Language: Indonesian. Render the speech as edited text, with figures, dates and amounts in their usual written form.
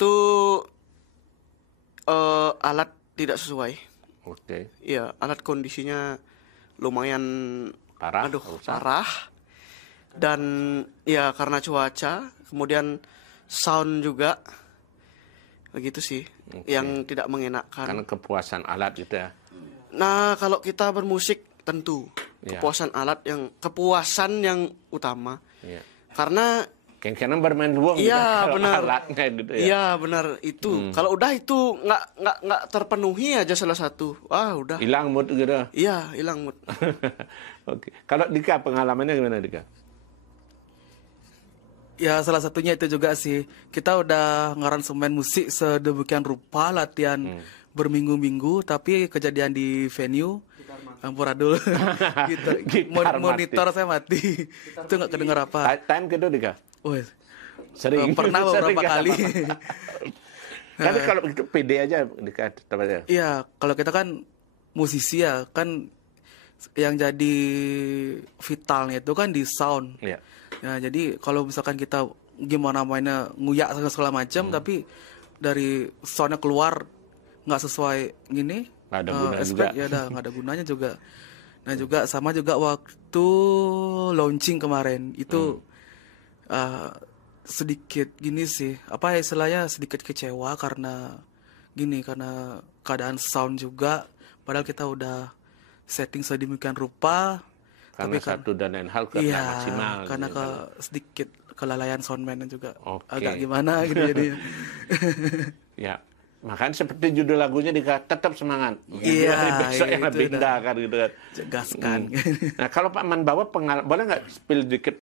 itu alat tidak sesuai. Oke. Iya, alat kondisinya lumayan Parah. rusak. Parah. Dan ya karena cuaca, kemudian sound juga. Begitu sih, yang tidak mengenakan. Karena kepuasan alat gitu ya. Nah, kalau kita bermusik tentu kepuasan yang utama. Iya. Karena Karena bermain dua gitu iya, benar. alatnya gitu ya. Iya, benar itu. Kalau udah itu nggak terpenuhi aja salah satu. Udah. Hilang mood gitu. Iya, hilang mood. Oke. Kalau Dika pengalamannya gimana Dika? Ya salah satunya itu juga sih. Kita udah ngaransemen musik sedemikian rupa, latihan berminggu-minggu, tapi kejadian di venue amburadul monitor saya mati. Itu nggak kedengar apa. Time gitu Dika? Sering. Pernah beberapa kali. Kan kalau itu pede aja Dika tempatnya. Iya, kalau kita kan musisi ya, kan yang jadi vitalnya itu kan di sound. Iya. Ya, jadi kalau misalkan kita gimana mainnya nguyak segala macam, tapi dari soundnya keluar nggak sesuai gini, nggak ada gunanya juga. Ya nggak ada gunanya juga. Nah juga sama juga waktu launching kemarin itu sedikit gini sih, apa istilahnya sedikit kecewa karena keadaan sound juga, padahal kita udah setting sedemikian rupa. Karena tapi satu dan lain hal karena maksimal. Karena gitu. sedikit kelalaian soundman juga Oke. agak gimana gitu jadi. Ya, makanya seperti judul lagunya tetap semangat. Iya, besok yang itu lebih indah kan gitu kan. Cegaskan. Nah kalau Pak Manbawa boleh nggak spill dikit